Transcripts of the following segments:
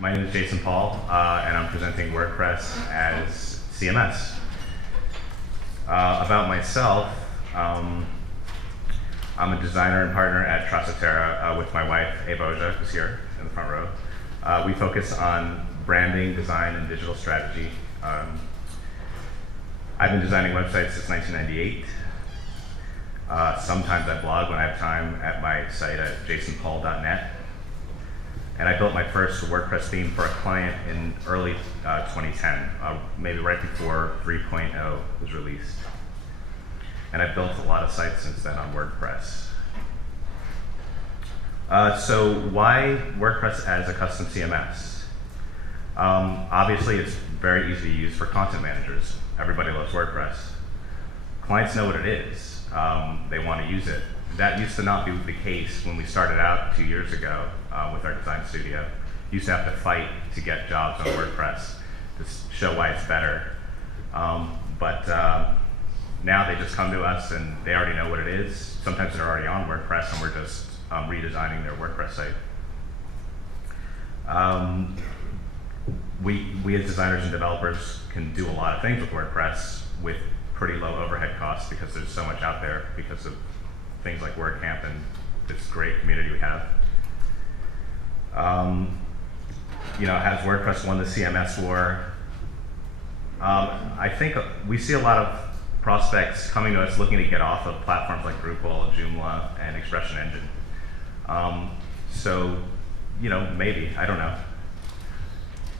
My name is Jason Paul, and I'm presenting WordPress as CMS. About myself, I'm a designer and partner at Taxonomy with my wife, Avoja, who's here in the front row. We focus on branding, design, and digital strategy. I've been designing websites since 1998. Sometimes I blog when I have time at my site at jasonpaul.net. And I built my first WordPress theme for a client in early 2010, maybe right before 3.0 was released. And I've built a lot of sites since then on WordPress. So why WordPress as a custom CMS? Obviously, it's very easy to use for content managers. Everybody loves WordPress. Clients know what it is. They want to use it. That used to not be the case when we started out 2 years ago with our design studio. Used to have to fight to get jobs on WordPress to show why it's better. But now they just come to us and they already know what it is. Sometimes they're already on WordPress and we're just redesigning their WordPress site. We as designers and developers can do a lot of things with WordPress with pretty low overhead costs because there's so much out there because of things like WordCamp and this great community we have. Has WordPress won the CMS war? I think we see a lot of prospects coming to us looking to get off of platforms like Drupal, Joomla, and Expression Engine. So, maybe, I don't know.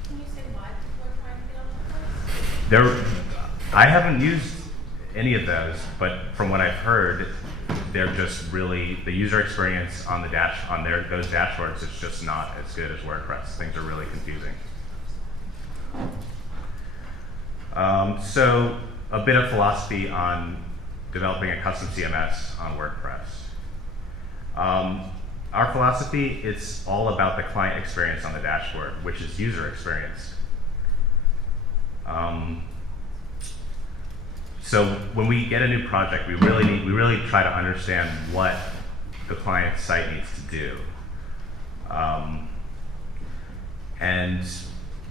Can you say why people are trying to get on WordPress? I haven't used any of those, but from what I've heard, they're just really, the user experience on the those dashboards is just not as good as WordPress. Things are really confusing. So a bit of philosophy on developing a custom CMS on WordPress. Our philosophy is all about the client experience on the dashboard, which is user experience. So when we get a new project, we really try to understand what the client's site needs to do. And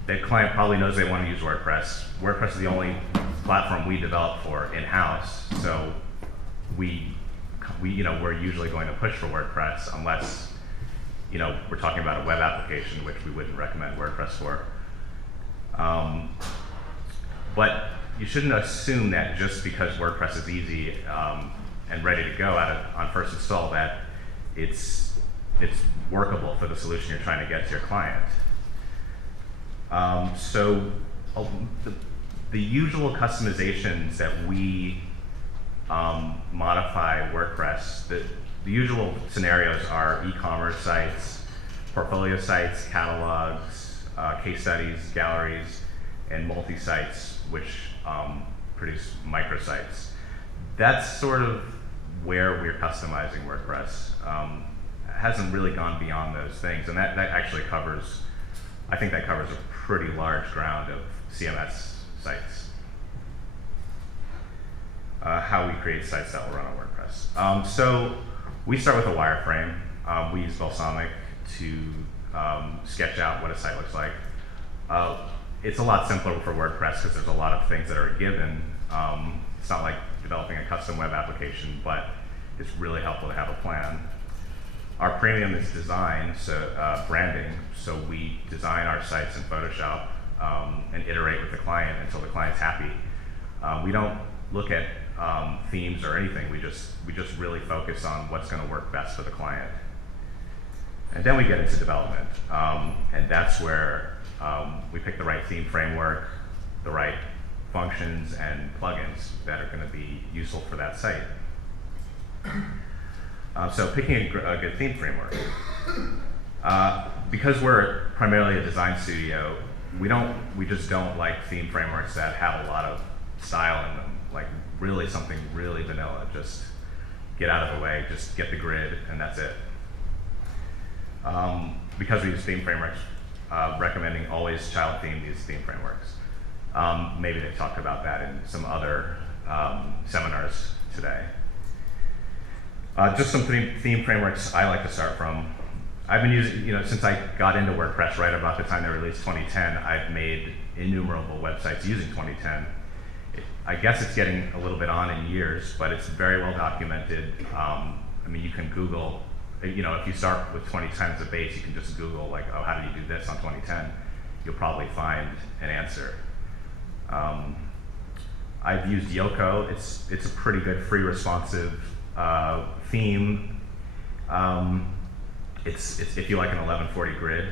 the client probably knows they want to use WordPress. WordPress is the only platform we develop for in-house, so we're usually going to push for WordPress unless we're talking about a web application, which we wouldn't recommend WordPress for. But you shouldn't assume that just because WordPress is easy and ready to go on first install that it's workable for the solution you're trying to get to your client. So the usual customizations that we modify WordPress, the usual scenarios are e-commerce sites, portfolio sites, catalogs, case studies, galleries, and multi-sites, which produce microsites. That's sort of where we're customizing WordPress. It hasn't really gone beyond those things, and that actually covers, I think that covers a pretty large ground of CMS sites. How we create sites that will run on WordPress. So we start with a wireframe. We use Balsamic to sketch out what a site looks like. It's a lot simpler for WordPress because there's a lot of things that are given. It's not like developing a custom web application, but it's really helpful to have a plan. Our premium is design, so branding. So we design our sites in Photoshop and iterate with the client until the client's happy. We don't look at themes or anything. We just really focus on what's going to work best for the client. And then we get into development, and that's where we pick the right theme framework, the right functions and plugins that are going to be useful for that site. So picking a good theme framework. Because we're primarily a design studio, we just don't like theme frameworks that have a lot of style in them, like really something really vanilla. Just get out of the way, just get the grid, and that's it. Because we use theme frameworks, recommending always child theme these theme frameworks. Maybe they talked about that in some other seminars today. Just some theme frameworks I like to start from. I've been using, since I got into WordPress right about the time they released 2010, I've made innumerable websites using 2010. I guess it's getting a little bit on in years, but it's very well documented. I mean, you can Google, if you start with 2010 as a base, you can just Google like, oh, how did you do this on 2010? You'll probably find an answer. I've used Yoko. It's a pretty good free responsive theme. It's if you like an 1140 grid.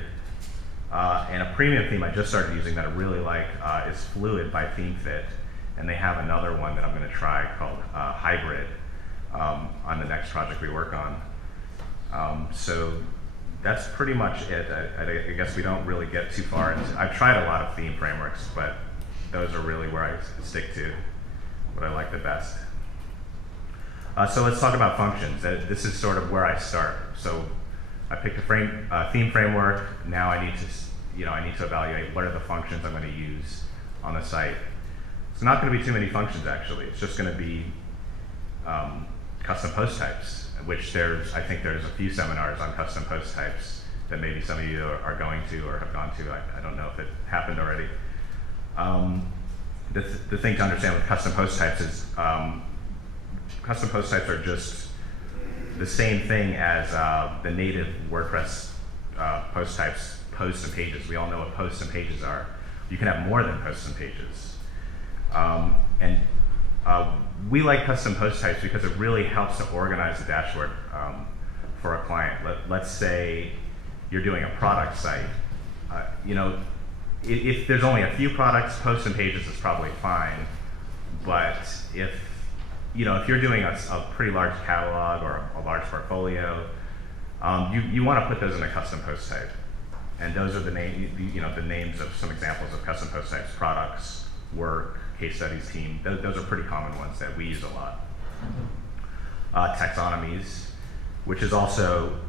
And a premium theme I just started using that I really like is Fluid by ThemeFit. And they have another one that I'm going to try called Hybrid on the next project we work on. So that's pretty much it. I guess we don't really get too far into, I've tried a lot of theme frameworks, but those are really where I stick to, what I like the best. So let's talk about functions. This is sort of where I start. So I picked a theme framework. Now I need to evaluate what are the functions I'm going to use on the site. It's not going to be too many functions actually. It's just going to be custom post types, which I think there's a few seminars on custom post types that maybe some of you are going to or have gone to. I don't know if it happened already. The thing to understand with custom post types is custom post types are just the same thing as the native WordPress post types, posts and pages. We all know what posts and pages are. You can have more than posts and pages. We like custom post types because it really helps to organize the dashboard for a client. Let's say you're doing a product site. If there's only a few products, posts and pages is probably fine. But if you're doing a pretty large catalog or a large portfolio, you want to put those in a custom post type. And those are the names of some examples of custom post types: products, work, case studies, team. Those are pretty common ones that we use a lot. Taxonomies, which is also,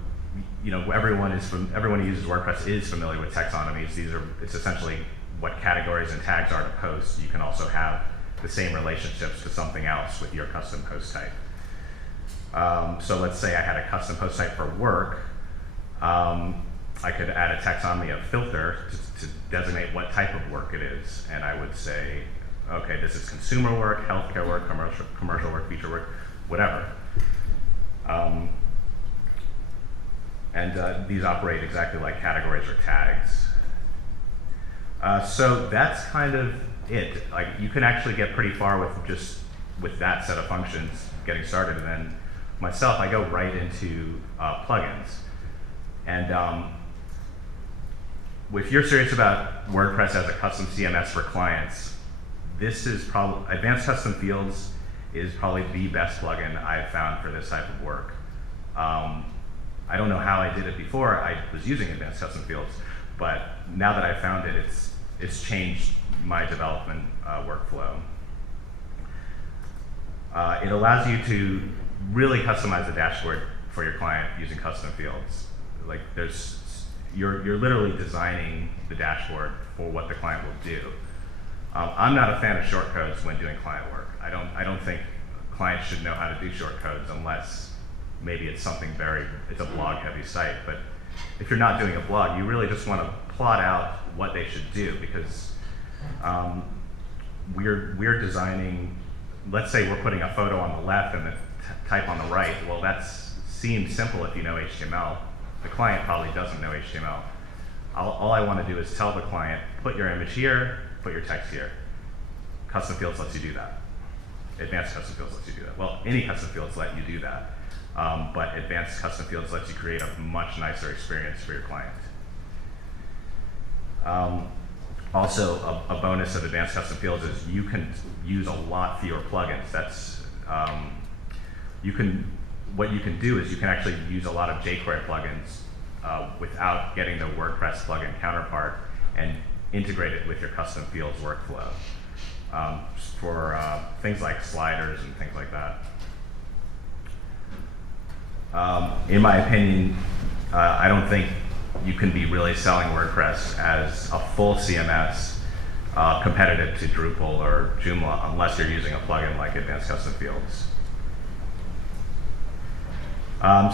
everyone who uses WordPress is familiar with taxonomies. It's essentially what categories and tags are to posts. You can also have the same relationships to something else with your custom post type. So let's say I had a custom post type for work. I could add a taxonomy of filter to designate what type of work it is. And I would say, okay, this is consumer work, healthcare work, commercial work, feature work, whatever. These operate exactly like categories or tags. So that's kind of it. Like, you can actually get pretty far with that set of functions getting started. And then myself, I go right into plugins. And if you're serious about WordPress as a custom CMS for clients, this is probably, Advanced Custom Fields is probably the best plugin I've found for this type of work. I don't know how I did it before. I was using Advanced Custom Fields, but now that I found it, it's changed my development workflow. It allows you to really customize the dashboard for your client using custom fields. Like, you're literally designing the dashboard for what the client will do. I'm not a fan of shortcodes when doing client work. I don't think clients should know how to do shortcodes unless maybe it's it's a blog heavy site. But if you're not doing a blog, you really just want to plot out what they should do, because we're designing, let's say we're putting a photo on the left and the type on the right. Well, that seems simple if you know HTML. The client probably doesn't know HTML. All I want to do is tell the client, put your image here, put your text here. Custom Fields lets you do that. Advanced Custom Fields lets you do that. Well, any Custom Fields let you do that. But Advanced Custom Fields lets you create a much nicer experience for your client. Also, a bonus of Advanced Custom Fields is you can use a lot fewer plugins. What you can do is you can actually use a lot of jQuery plugins without getting the WordPress plugin counterpart and integrate it with your custom fields workflow for things like sliders and things like that. In my opinion, I don't think you can be really selling WordPress as a full CMS competitive to Drupal or Joomla unless you're using a plugin like Advanced Custom Fields.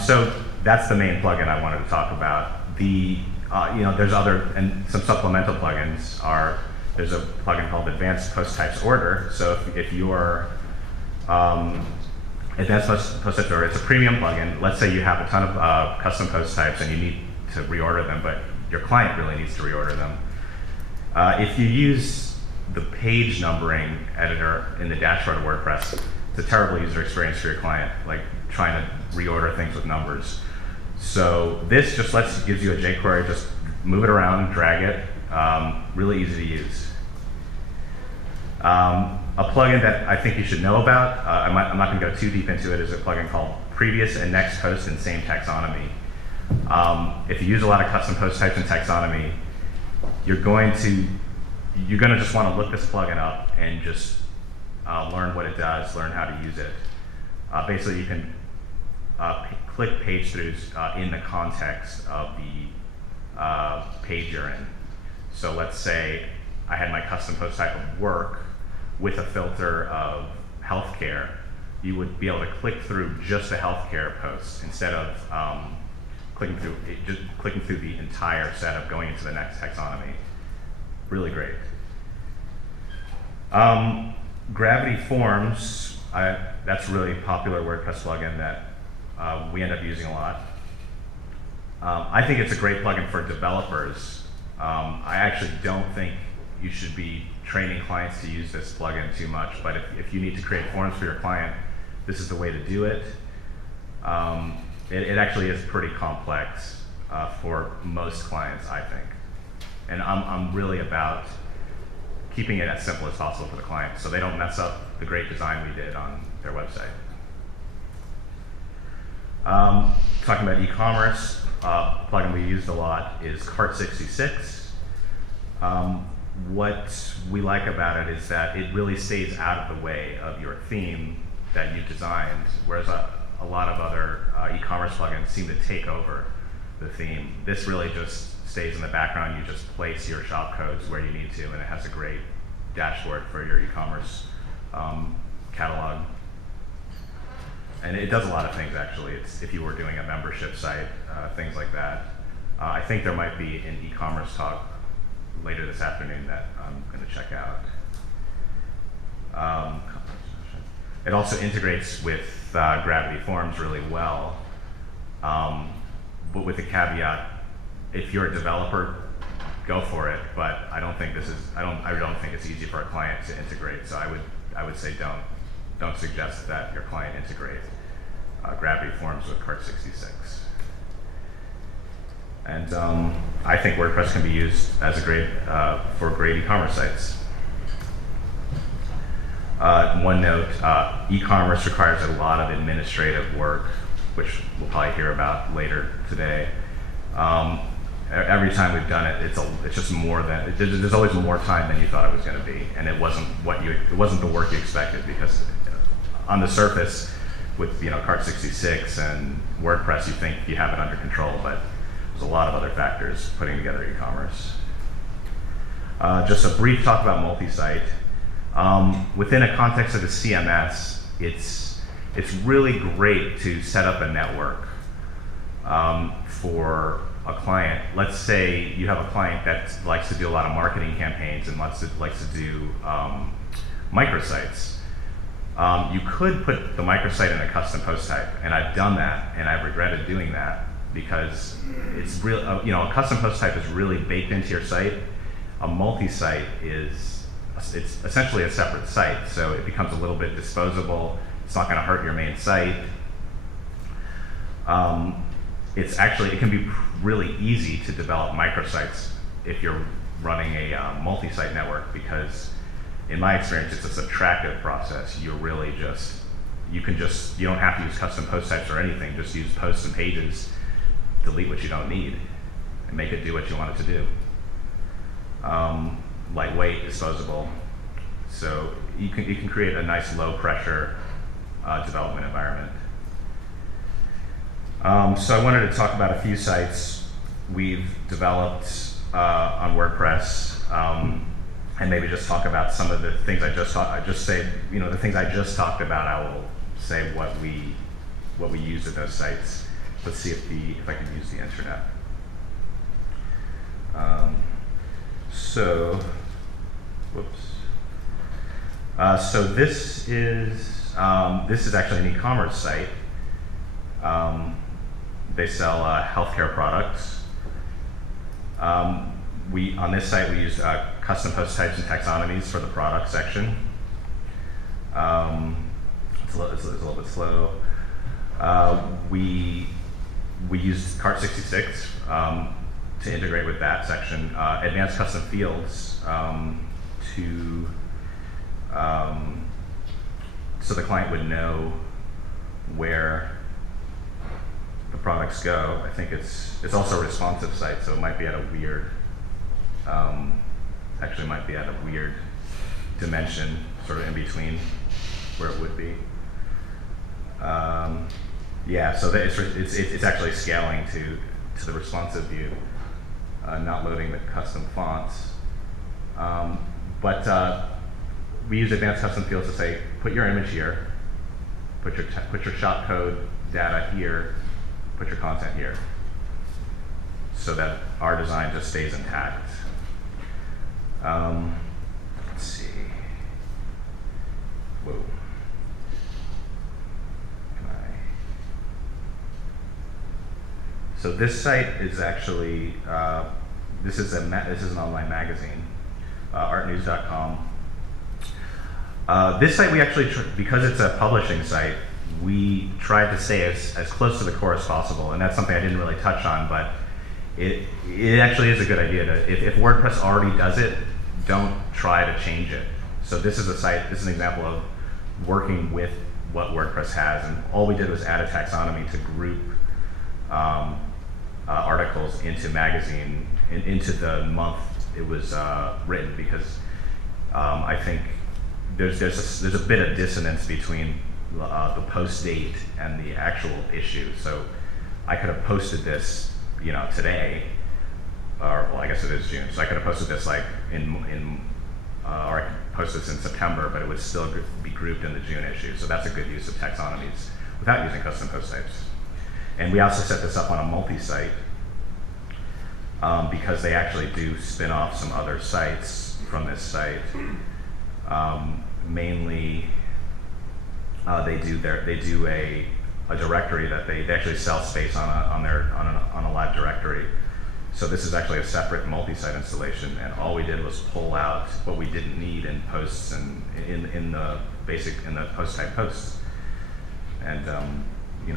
So that's the main plugin I wanted to talk about. There's other, and some supplemental plugins are, there's a plugin called Advanced Post Types Order. So if you're Advanced Post Types Order, it's a premium plugin. Let's say you have a ton of custom post types and you need to reorder them, but your client really needs to reorder them. If you use the page numbering editor in the dashboard of WordPress, it's a terrible user experience for your client, like trying to reorder things with numbers. So this just gives you a jQuery, just move it around, drag it, really easy to use. A plugin that I think you should know about, I'm not going to go too deep into it, is a plugin called Previous and Next Post in Same Taxonomy. If you use a lot of custom post types in Taxonomy, you're going to just want to look this plugin up and just learn what it does, learn how to use it. Basically, you can click page throughs in the context of the page you're in. So let's say I had my custom post type of work with a filter of healthcare. You would be able to click through just the healthcare posts instead of clicking through the entire setup going into the next taxonomy. Really great. Gravity Forms, that's a really popular WordPress plugin that we end up using a lot. I think it's a great plugin for developers. I actually don't think you should be training clients to use this plugin too much, but if you need to create forms for your client, this is the way to do it. It actually is pretty complex for most clients, I think. And I'm really about keeping it as simple as possible for the client so they don't mess up the great design we did on their website. Talking about e-commerce, plugin we used a lot is Cart66. What we like about it is that it really stays out of the way of your theme that you've designed, whereas a lot of other e-commerce plugins seem to take over the theme. This really just stays in the background. You just place your shop codes where you need to, and it has a great dashboard for your e-commerce catalog. And it does a lot of things, actually. If you were doing a membership site, things like that. I think there might be an e-commerce talk later this afternoon that I'm going to check out. It also integrates with Gravity Forms really well, but with the caveat, if you're a developer, go for it. But I don't think I don't think it's easy for a client to integrate. So I would say don't suggest that your client integrate Gravity Forms with Cart66. And I think WordPress can be used as a great for great e-commerce sites. One note, e-commerce requires a lot of administrative work, which we'll probably hear about later today. Every time we've done it, it's just more than, there's always more time than you thought it was going to be, and it wasn't the work you expected, because on the surface, with Cart66 and WordPress, you think you have it under control, but there's a lot of other factors putting together e-commerce. Just a brief talk about Multisite. Within a context of the CMS, it's really great to set up a network for a client. Let's say you have a client that likes to do a lot of marketing campaigns and likes to do microsites. You could put the microsite in a custom post type, and I've done that, and I've regretted doing that because it's real. A custom post type is really baked into your site. A multi-site it's essentially a separate site, so it becomes a little bit disposable. It's not going to hurt your main site. It can be really easy to develop microsites if you're running a multi-site network, because in my experience, it's a subtractive process. You don't have to use custom post types or anything. Just use posts and pages, delete what you don't need, and make it do what you want it to do. Lightweight, disposable. So you can create a nice low pressure development environment. So I wanted to talk about a few sites we've developed on WordPress, and maybe just talk about some of the things I just talked. the things I just talked about. I will say what we use at those sites. let's see if I can use the internet. So, whoops. So this is actually an e-commerce site. They sell healthcare products. On this site we use custom post types and taxonomies for the product section. It's a little bit slow. We used Cart66 to integrate with that section. Advanced custom fields so the client would know where the products go. I think it's also a responsive site, so it might be at a weird, might be at a weird dimension, sort of in between where it would be. Yeah, so it's actually scaling to the responsive view, not loading the custom fonts. We use advanced custom fields to say, put your image here, put your shop code data here, put your content here, so that our design just stays intact. Let's see. Whoa. So this site is actually this is an online magazine, artnews.com. This site we actually, because it's a publishing site, we tried to stay as close to the core as possible, and that's something I didn't really touch on, but it actually is a good idea to, if WordPress already does it, don't try to change it. So this is a site, this is an example of working with what WordPress has, and all we did was add a taxonomy to group articles into magazine, into the month it was written, because I think there's a bit of dissonance between the post date and the actual issue. So I could have posted this, today, or well, I guess it is June. So I could have posted this like or I could post this in September, but it would still be grouped in the June issue. So that's a good use of taxonomies without using custom post types. And we also set this up on a multi-site because they actually do spin off some other sites from this site. Mainly, they do a directory that they actually sell space on a live directory. So this is actually a separate multi-site installation, and all we did was pull out what we didn't need in posts and in the post type posts, and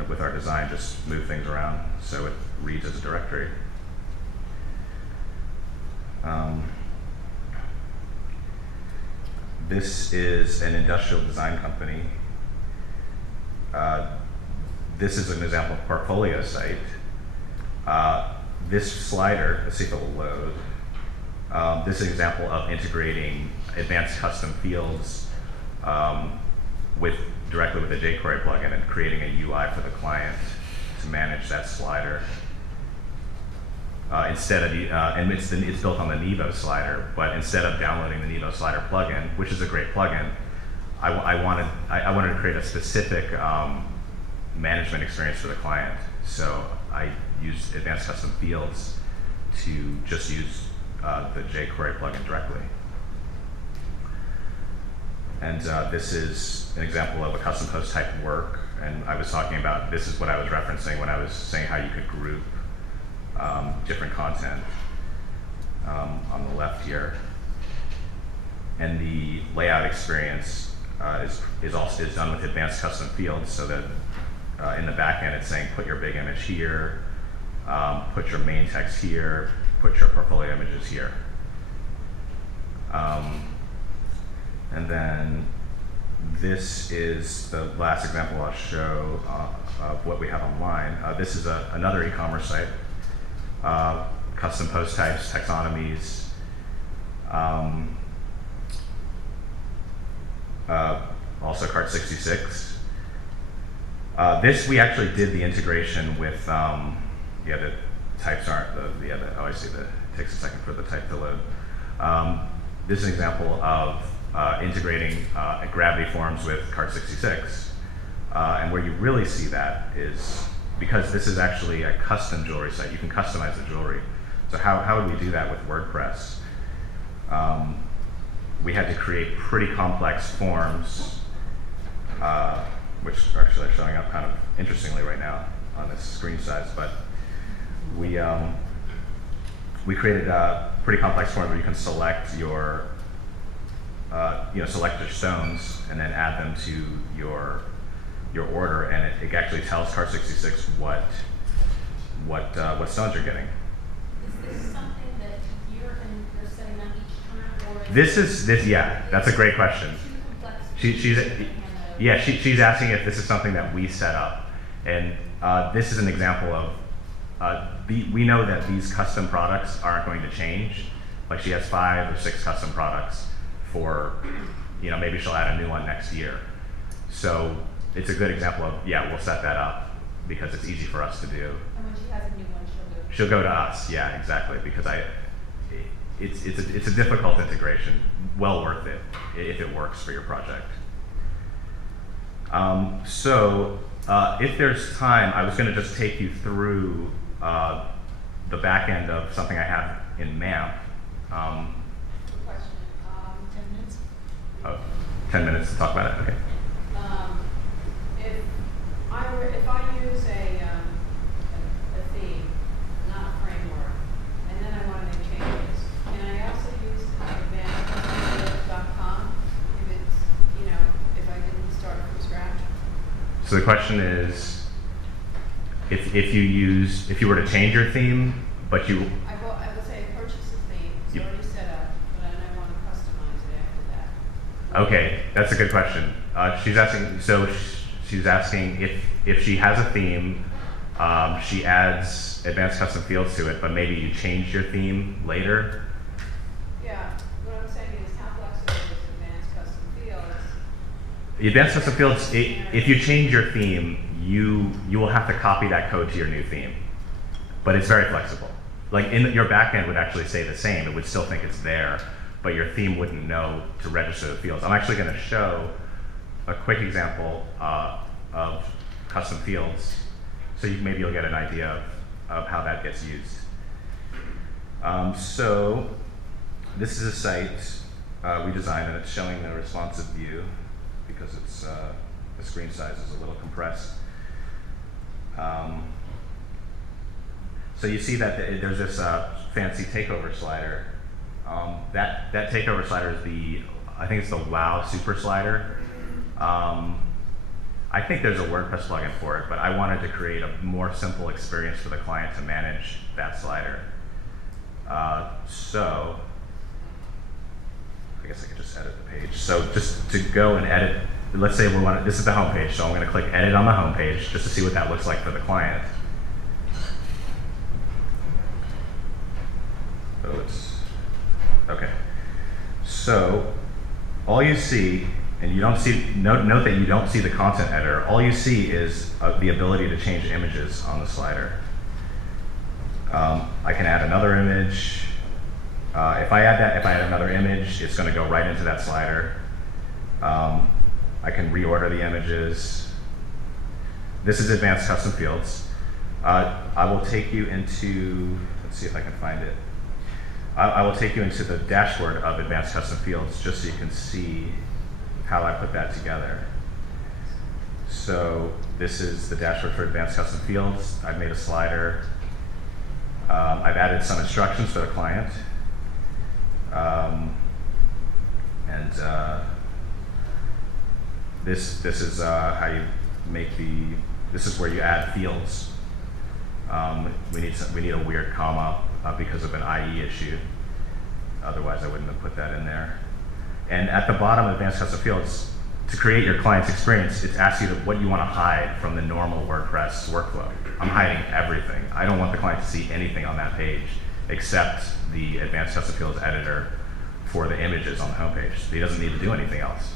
with our design, just move things around so it reads as a directory. This is an industrial design company. This is an example of portfolio site. This slider, let's see if it will load. This is an example of integrating advanced custom fields directly with the jQuery plugin and creating a UI for the client to manage that slider. Instead of, and it's built on the Nevo slider, but instead of downloading the Nevo slider plugin, which is a great plugin, I wanted to create a specific management experience for the client. So I used advanced custom fields to just use the jQuery plugin directly. And this is an example of a custom post type work. And I was talking about, this is what I was referencing when I was saying how you could group different content on the left here. And the layout experience is done with advanced custom fields, so that in the back end it's saying put your big image here, put your main text here, put your portfolio images here. And then this is the last example I'll show of what we have online. This is another e-commerce site. Custom post types, taxonomies, also Cart66. This we actually did the integration with, the types aren't, oh I see, it takes a second for the type to load. This is an example of integrating gravity forms with Cart66. And where you really see that is because this is actually a custom jewelry site, you can customize the jewelry. So how would we do that with WordPress? We had to create pretty complex forms, which actually are showing up kind of interestingly right now on this screen size, but we created a pretty complex form where you can select your select your stones and then add them to your order, and it actually tells Car66 what stones you're getting. Is this something that you're setting up each time, or This yeah, that's a great question. She's asking if this is something that we set up, and this is an example of we know that these custom products aren't going to change. Like, she has 5 or 6 custom products for, maybe she'll add a new one next year. So it's a good example of, we'll set that up because it's easy for us to do. And when she has a new one, she'll go to us. Yeah, exactly. Because it's a difficult integration. Well worth it if it works for your project. If there's time, I was going to just take you through the back end of something I have in MAMP. Question, 10 minutes? Oh, 10 minutes to talk about it, okay. If I use a theme, not a framework, and then I want to make changes, can I also use advanced.com if I didn't start from scratch? So the question is, if you were to change your theme, but you... I would say I purchased a theme, it's already set up, but then I want to customize it after that. Okay, that's a good question. She's asking if she has a theme, she adds advanced custom fields to it, but maybe you change your theme later. Yeah, what I'm saying is how flexible is advanced custom fields? The advanced custom fields, if you change your theme, you will have to copy that code to your new theme. But it's very flexible. Like, your backend would actually say the same. It would still think it's there, but your theme wouldn't know to register the fields. I'm actually going to show a quick example of custom fields, so maybe you'll get an idea of how that gets used. So this is a site we designed, and it's showing the responsive view because it's the screen size is a little compressed. So you see that there's this fancy takeover slider. That takeover slider is I think it's the Wow Super Slider. I think there's a WordPress plugin for it, but I wanted to create a more simple experience for the client to manage that slider. So I guess I could just edit the page. So just to go and edit, let's say this is the home page, so I'm going to click Edit on the home page just to see what that looks like for the client. Okay. So all you see, and you don't see, note that you don't see the content editor. All you see is the ability to change images on the slider. I can add another image. If I add another image, it's going to go right into that slider. I can reorder the images. This is advanced custom fields. I will take you into, let's see if I can find it. I will take you into the dashboard of advanced custom fields just so you can see how I put that together. So this is the dashboard for advanced custom fields. I've made a slider. I've added some instructions for the client. This is how you make this is where you add fields. We need a weird comma because of an IE issue. Otherwise, I wouldn't have put that in there. And at the bottom of advanced custom fields, to create your client's experience, it asks you what you want to hide from the normal WordPress workflow. I'm hiding everything. I don't want the client to see anything on that page except the advanced custom fields editor for the images on the homepage. He doesn't need to do anything else.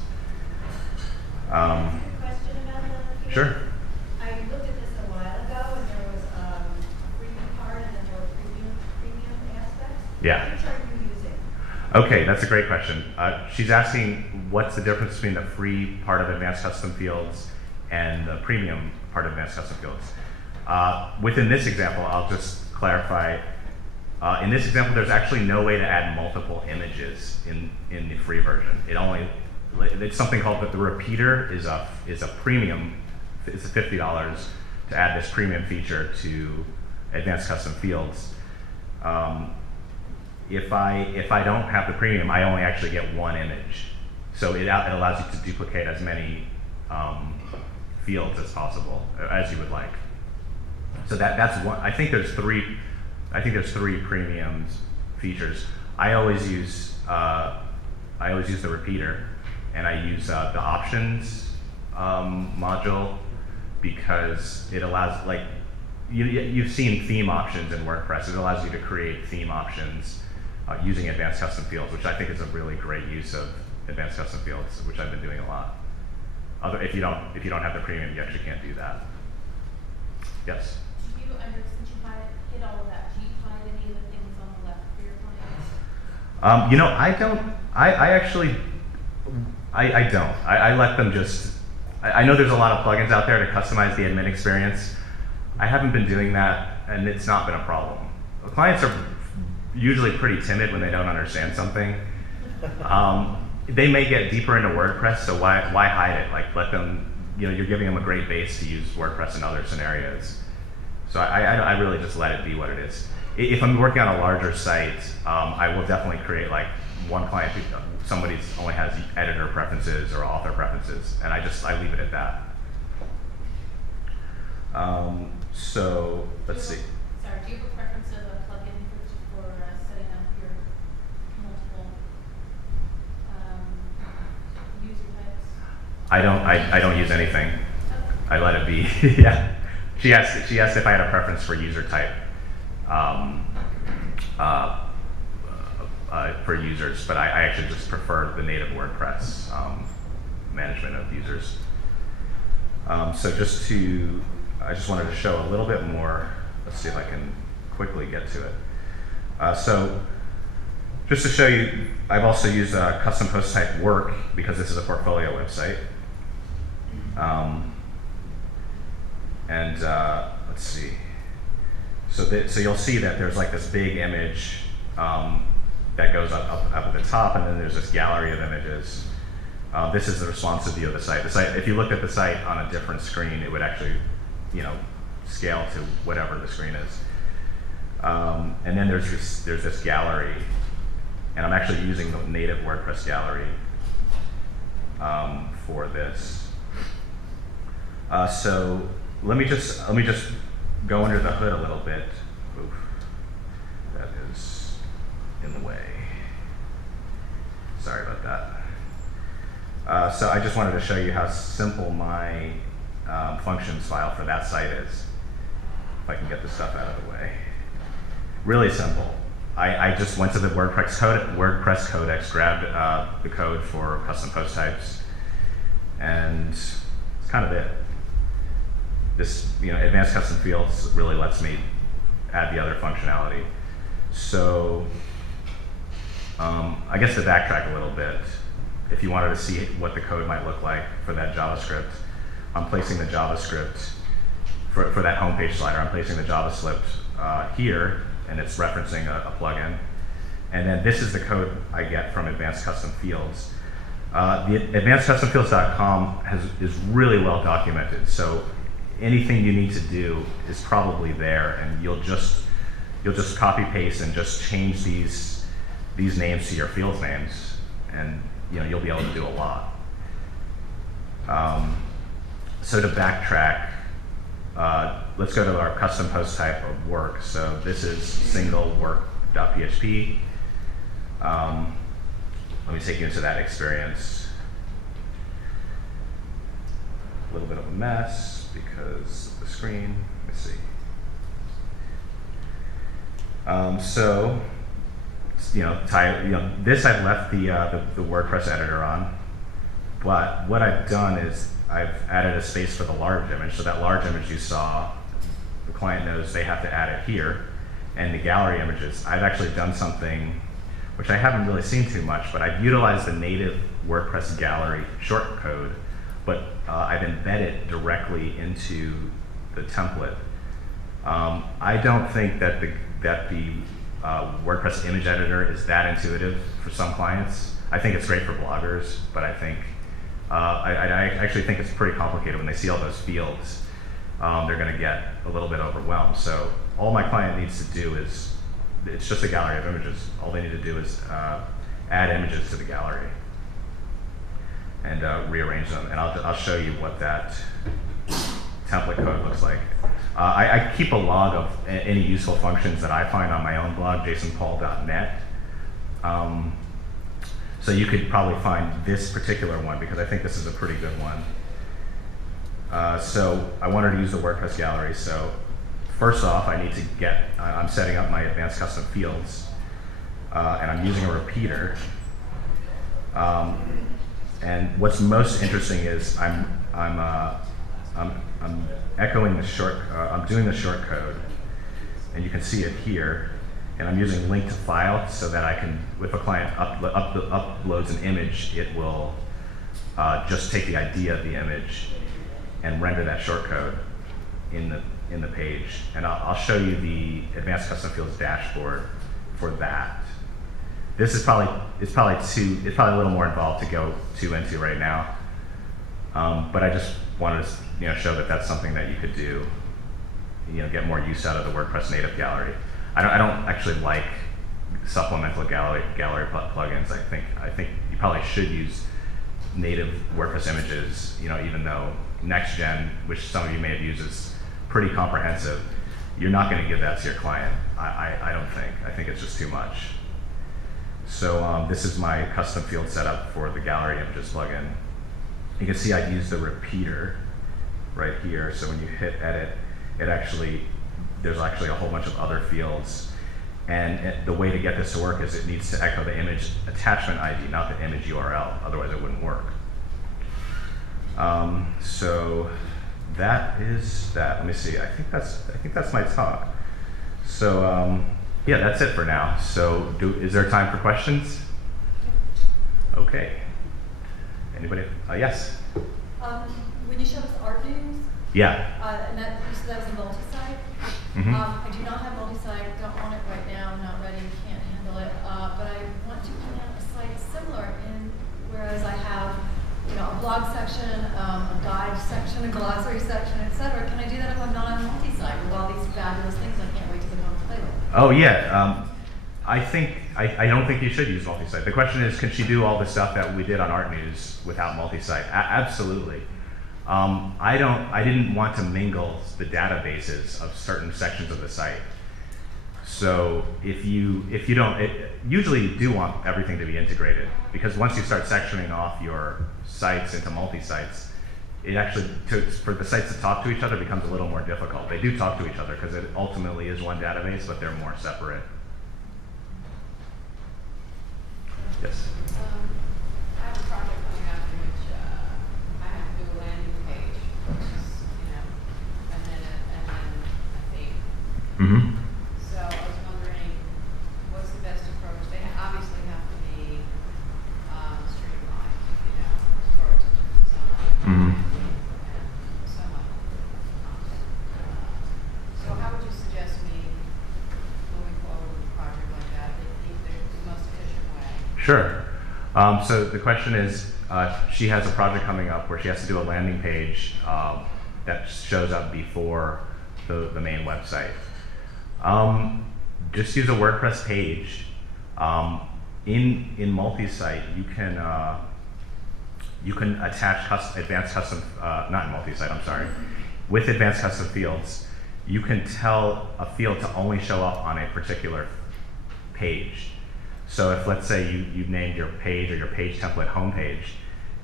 Can I ask a question about that? Sure. I looked at this a while ago, and there was a freemium part, and then there were premium aspects. Yeah. Which are you using? Okay, that's a great question. She's asking what's the difference between the free part of advanced custom fields and the premium part of advanced custom fields. Within this example, I'll just clarify. In this example, there's actually no way to add multiple images in the free version. It's something called the repeater is a premium. It's $50 to add this premium feature to advanced custom fields. If I don't have the premium, I only actually get one image. So it allows you to duplicate as many fields as possible, as you would like. So that's one. I think there's three premium features. I always use the repeater, and I use the options module because it allows, like, you've seen theme options in WordPress. It allows you to create theme options using advanced custom fields, which I think is a really great use of advanced custom fields, which I've been doing a lot. If you don't have the premium, you actually can't do that. Yes. Do you, since you hit all of that, do you hide any of the things on the left for your clients? You know, I don't. I don't. I let them just. I know there's a lot of plugins out there to customize the admin experience. I haven't been doing that, and it's not been a problem. The clients are usually pretty timid when they don't understand something. They may get deeper into WordPress, so why hide it? Like, let them, you're giving them a great base to use WordPress in other scenarios. So I really just let it be what it is. If I'm working on a larger site, I will definitely create like one client, somebody only has editor preferences or author preferences, and I leave it at that. So let's see. Sorry, do you have a preference of a plugin for setting up your multiple user types? I don't use anything. Okay. I let it be. Yeah. She asked if I had a preference for user type for users, but I actually just prefer the native WordPress management of users. So I just wanted to show a little bit more. Let's see if I can quickly get to it. So just to show you, I've also used custom post type work because this is a portfolio website. Let's see. So you'll see that there's like this big image that goes up at the top, and then there's this gallery of images. This is the responsive view of the site. If you looked at the site on a different screen, it would actually, scale to whatever the screen is. And then there's this gallery, and I'm actually using the native WordPress gallery for this. So let me just go under the hood a little bit. Oof, that is in the way. Sorry about that. So I just wanted to show you how simple my functions file for that site is. If I can get this stuff out of the way. Really simple. I just went to the WordPress codex, grabbed the code for custom post types, and it's kind of it. This, advanced custom fields really lets me add the other functionality. So I guess to backtrack a little bit, if you wanted to see what the code might look like for that JavaScript, I'm placing the JavaScript for that homepage slider. I'm placing the JavaScript here, and it's referencing a plugin. And then this is the code I get from Advanced Custom Fields. The AdvancedCustomFields.com is really well documented. So anything you need to do is probably there, and you'll just copy paste and just change these names to your fields names, and you'll be able to do a lot. So to backtrack, let's go to our custom post type of work. So this is single work.php. Let me take you into that experience. A little bit of a mess because of the screen. Let me see. This I've left the WordPress editor on, but what I've done is I've added a space for the large image. So that large image you saw, the client knows they have to add it here. And the gallery images, I've actually done something which I haven't really seen too much, but I've utilized the native WordPress gallery shortcode, but I've embedded directly into the template. I don't think that the WordPress image editor is that intuitive for some clients. I think it's great for bloggers, but I think I actually think it's pretty complicated when they see all those fields. They're going to get a little bit overwhelmed. So all my client needs to do is, it's just a gallery of images. All they need to do is add images to the gallery and rearrange them. And I'll show you what that template code looks like. I keep a log of any useful functions that I find on my own blog, jasonpaul.net. So you could probably find this particular one because I think this is a pretty good one. So I wanted to use the WordPress gallery. So first off, I need to get, I'm setting up my advanced custom fields, and I'm using a repeater. And what's most interesting is I'm echoing the short, I'm doing the short code, and you can see it here. And I'm using link to file so that I can, if a client uploads an image, it will just take the ID of the image and render that short code in the page. And I'll show you the Advanced Custom Fields dashboard for that. This is probably a little more involved to go into right now. But I just wanted to show that that's something that you could do. Get more use out of the WordPress native gallery. I don't actually like supplemental gallery plugins. I think you probably should use native WordPress images. Even though NextGen, which some of you may have used, is pretty comprehensive, you're not going to give that to your client. I don't think. I think it's just too much. So this is my custom field setup for the gallery images plugin. You can see I use the repeater right here. So when you hit edit, there's actually a whole bunch of other fields. And the way to get this to work is it needs to echo the image attachment ID, not the image URL. Otherwise it wouldn't work. So that is that. Let me see. I think that's my talk. So yeah, that's it for now. So is there time for questions? Okay. Anybody? Yes. When you showed us art news, yeah. And you said that was a multi-site. Mm-hmm. I do not have multi-site, don't own it right now, not ready, can't handle it. But I want to put out a site similar whereas I have a blog section, a guide section, a glossary section, etc. Can I do that if I'm not on multi-site with all these fabulous things I can't wait to go and play with? Oh yeah. I don't think you should use multi-site. The question is, can she do all the stuff that we did on Art News without multi-site? Absolutely. I didn't want to mingle the databases of certain sections of the site. So if you usually you do want everything to be integrated, because once you start sectioning off your sites into multi-sites, it actually, for the sites to talk to each other, becomes a little more difficult. They do talk to each other because it ultimately is one database, but they're more separate. Yes? I have a project coming up in which I have to do a landing page, which is, and then a theme. Mm-hmm. So I was wondering, what's the best approach? They obviously have to be streamlined, for it to design and somewhat content. So how would you suggest me moving forward with a project like that, the most efficient way? Sure. So the question is, she has a project coming up where she has to do a landing page that shows up before the main website. Just use a WordPress page. In multi-site, you can attach advanced custom, not in multi-site, I'm sorry. With advanced custom fields, you can tell a field to only show up on a particular page. So if, let's say, you named your page or your page template homepage,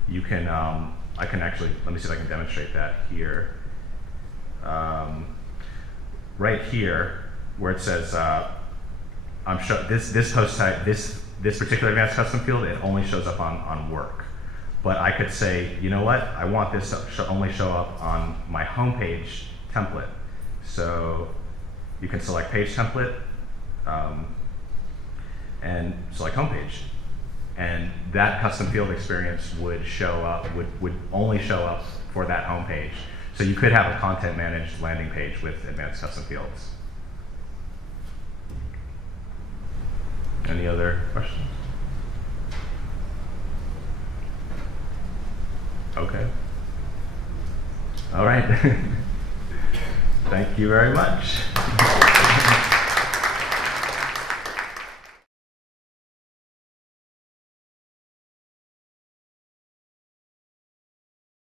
you can, I can actually, let me see if I can demonstrate that here. Right here, where it says, this post type, this particular advanced custom field, it only shows up on work. But I could say, you know what, I want this to only show up on my homepage template. So you can select page template, and select homepage. And that custom field experience would show up, would only show up for that homepage. So you could have a content managed landing page with advanced custom fields. Any other questions? Okay. All right. Thank you very much.